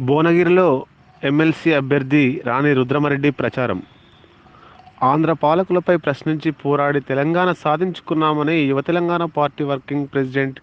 భువనగిరిలో ఎమ్మెల్సీ అభ్యర్థి రాణి రుద్రమరెడ్డి ప్రచారం. ఆంధ్ర పాలకులపై ప్రశ్నించి పోరాడి Telangana సాధించుకున్నామని Yuva Telangana party working president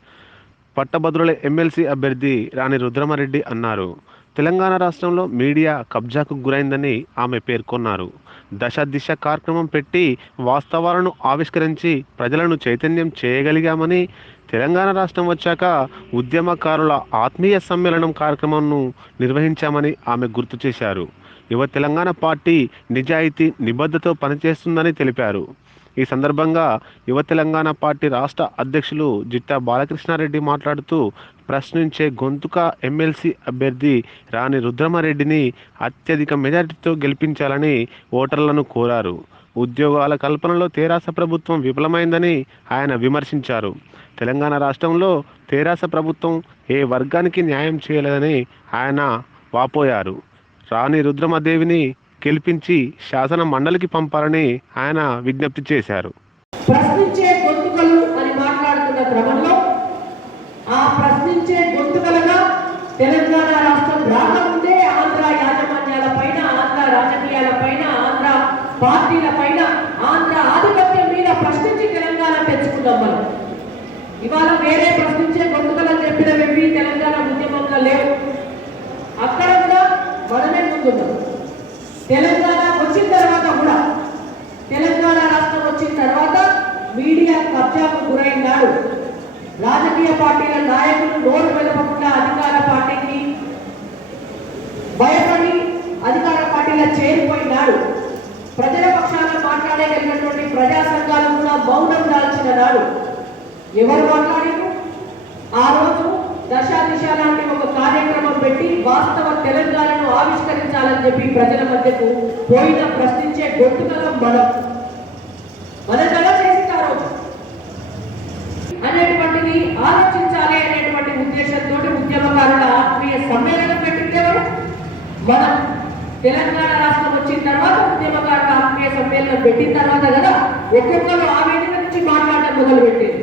పట్టభద్రుల ఎమ్మెల్సీ అభ్యర్థి రాణి రుద్రమరెడ్డి అన్నారు. తెలంగాణ రాష్ట్రంలో మీడియా కబ్జాకు గురైందని ఆమె పేర్కొన్నారు. దశ దిశ కార్యక్రమం పెట్టి వాస్తవాలను ఆవిష్కరించి ప్రజలను చైతన్యం చేయగలిగామని తెలంగాణ రాష్ట్రం వచ్చాక ఉద్యమకారుల ఆత్మీయ సమ్మేళనం కార్యక్రమంను నిర్వహించామని ఆమె గుర్తు చేశారు. యువ తెలంగాణ పార్టీ నిజాయితీ నిబద్ధతో పనిచేస్తుందని తెలిపారు. ఈ సందర్భంగా యువ తెలంగాణ పార్టీ రాష్ట్ర అధ్యక్షులు జిట్టా బాలకృష్ణారెడ్డి మాట్లాడుతూ ప్రశ్నించే గొంతుక ఎమ్మెల్సీ అభ్యర్థి రాణి రుద్రమారెడ్డిని అత్యధిక మెజారిటీతో గెలిపించాలని ఓటర్లను కోరారు. ఉద్యోగాల కల్పనలో తెరాస ప్రభుత్వం విఫలమైందని ఆయన విమర్శించారు. తెలంగాణ రాష్ట్రంలో తెరాస ప్రభుత్వం ఏ వర్గానికి న్యాయం చేయలేదని ఆయన వాపోయారు. రాణి రుద్రమదేవిని గెలిపించి శాసన మండలికి పంపాలని ఆయన విజ్ఞప్తి చేశారు. ప్రశ్నించే గొంతుకలు అని మాట్లాడుతున్న క్రమంలో ఆ ప్రశ్నించే గొంతుకలుగా తెలంగాణ రాష్ట్రం ఆంధ్ర యాజమాన్యాల పైన ఆంధ్ర రాజకీయాల పైన ఆంధ్ర పార్టీల పైన ఆంధ్ర ఆధిపత్యం మీద ప్రశ్నించి తెలంగాణ తెచ్చుకుందాం మనం. ఇవాళ వేరే ప్రశ్నించే గొంతుకలని చెప్పినవి తెలంగాణ ఉద్యమంలో లేవు. అక్కడ కూడా మనమే ముందున్నాం. తెలంగాణ వచ్చిన తర్వాత కూడా తెలంగాణ రాష్ట్రం వచ్చిన తర్వాత మీడియా కబ్జాకు గురైనాడు. రాజకీయ పార్టీల నాయకులు నోరు వెళ్ళకుండా అధికార పార్టీకి భయపడి అధికార పార్టీలో చేరిపోయినాడు ప్రజల పక్షాన మాట్లాడగలిగినటువంటి ప్రజా సంఘాలు కూడా మౌనం దాల్చిన నాడు ఎవరు మాట్లాడారు ఆ రోజు దశా దిశ లాంటి ఒక కార్యక్రమం పెట్టి వాస్తవ తెలంగాణను ఆవిష్కరించాలని చెప్పి ప్రజల మధ్యకు పోయిన ప్రశ్నించే గొంతుకల మనం. మొదటగా చేస్తారు చేసింది అనేటువంటిది ఆలోచించాలి అనేటువంటి ఉద్దేశంతో ఉద్యమకారుల ఆత్మీయ సమ్మేళనం పెట్టింది ఎవరు? మనం తెలంగాణ రాష్ట్రం వచ్చిన తర్వాత ఉద్యమకార ఆత్మీయ సమ్మేళనం పెట్టిన తర్వాత కదా ఒక్కొక్కరు ఆ వేదిక నుంచి మాట్లాడడం మొదలు పెట్టింది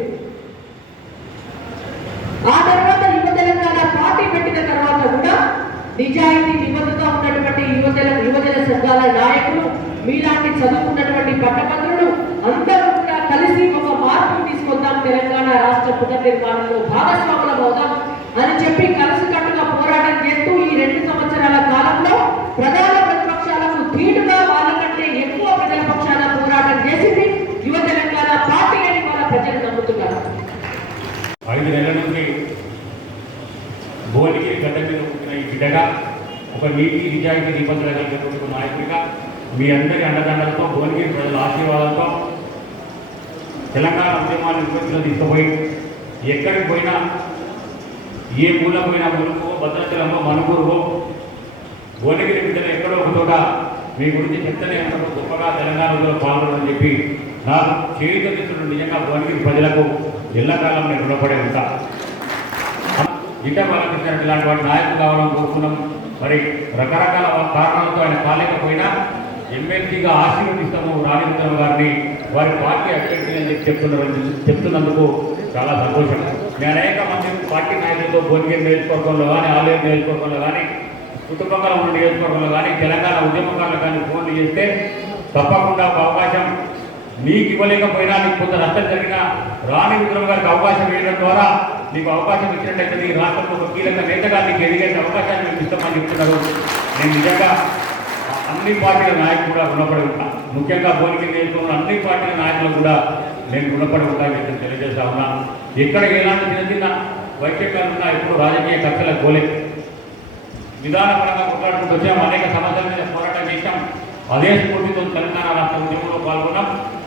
ఆ తర్వాత యువ తెలంగాణ పార్టీ పెట్టిన తర్వాత కూడా నిజాయితీ నిబద్ధత ఉన్నటువంటి యువజన యువజన సంఘాల నాయకులు మీలాంటి చదువుకున్నటువంటి పట్టభద్రులు అందరూ కూడా కలిసి ఒక మార్పు తీసుకొద్దాం తెలంగాణ రాష్ట్ర పునర్నిర్మాణంలో భాగస్వాములం అవుదాం అని చెప్పి కలిసికట్టుగా పోరాటం చేస్తూ ఈ రెండు సంవత్సరాలు కాలంలో ప్రధాన ప్రతిపక్షాలకు ధీటుగా వాళ్ళకంటే ఎక్కువ ప్రజల పక్షాన పోరాటం చేసింది యువ తెలంగాణ పార్టీ అని వాళ్ళ ప్రజలు నమ్ముతున్నారు ఐదు నెలల నుండి భోనికి గడ్డ మీద పుట్టిన ఈ బిడ్డగా ఒక నీటి నిజాయితీ నిబంధనలు కలిగినటువంటి నాయకుడిగా మీ అందరి అండదండలతో భువనగిరి ప్రజల ఆశీర్వాదంతో తెలంగాణ ఉద్యమాన్ని విపత్తులు తీసుకుపోయి ఎక్కడికి పోయినా ఏ మూల పోయినా మునుగు భద్రాచలంలో మనుగురువో భువనగిరి బిడ్డలు ఎక్కడో ఒక చోట మీ గురించి చెప్తూనే ఉంటారు గొప్పగా తెలంగాణలో పాల్గొనని చెప్పి. నాకు చేయుతున్న నిజంగా భువనగిరి ప్రజలకు ఎల్లకాలం నేను రుణపడే ఉంటా ఇట బాలకృష్ణ ఇలాంటి వాటి నాయకులు కావాలని కోరుకున్నాం. మరి రకరకాల కారణాలతో ఆయన కాలేకపోయినా ఎమ్మెల్సీగా ఆశీర్వదిస్తాము రాణించడం గారిని. వారి పార్టీ అభ్యర్థి అని చెప్పి చెప్తున్నారు చెప్తున్నందుకు చాలా సంతోషం. నేను అనేక మంది పార్టీ నాయకులతో భోజనం నియోజకవర్గంలో కానీ ఆలయం నియోజకవర్గంలో కానీ చుట్టుపక్కల ఉన్న నియోజకవర్గంలో కానీ తెలంగాణ ఉద్యమకారులు కానీ ఫోన్లు చేస్తే తప్పకుండా ఒక అవకాశం నీకు ఇవ్వలేకపోయినా నీకు కొంత నష్టం జరిగినా రాణి విక్రమ్ గారికి అవకాశం ఇవ్వడం ద్వారా నీకు అవకాశం ఇచ్చినట్టయితే నీ రాష్ట్రంలో ఒక కీలక నేతగా నీకు ఎదిగే అవకాశాన్ని మీకు ఇస్తామని చెప్తున్నారు. నేను నిజంగా అన్ని పార్టీల నాయకులు కూడా రుణపడి ఉంటా. ముఖ్యంగా భువనగిరి నియోజకవర్గంలో అన్ని పార్టీల నాయకులు కూడా నేను రుణపడి ఉంటాను చెప్పి తెలియజేస్తా ఉన్నాను ఎక్కడ ఎలాంటి చిన్న చిన్న వైద్యకాలు ఉన్నా ఎప్పుడు రాజకీయ కక్షల గోలే విధానపరంగా కొట్లాడుకుంటూ వచ్చాము అనేక సమస్యల మీద పోరాటం చేశాం. అదే స్ఫూర్తితో తెలంగాణ రాష్ట్ర ఉద్యమంలో పాల్గొన్నాం.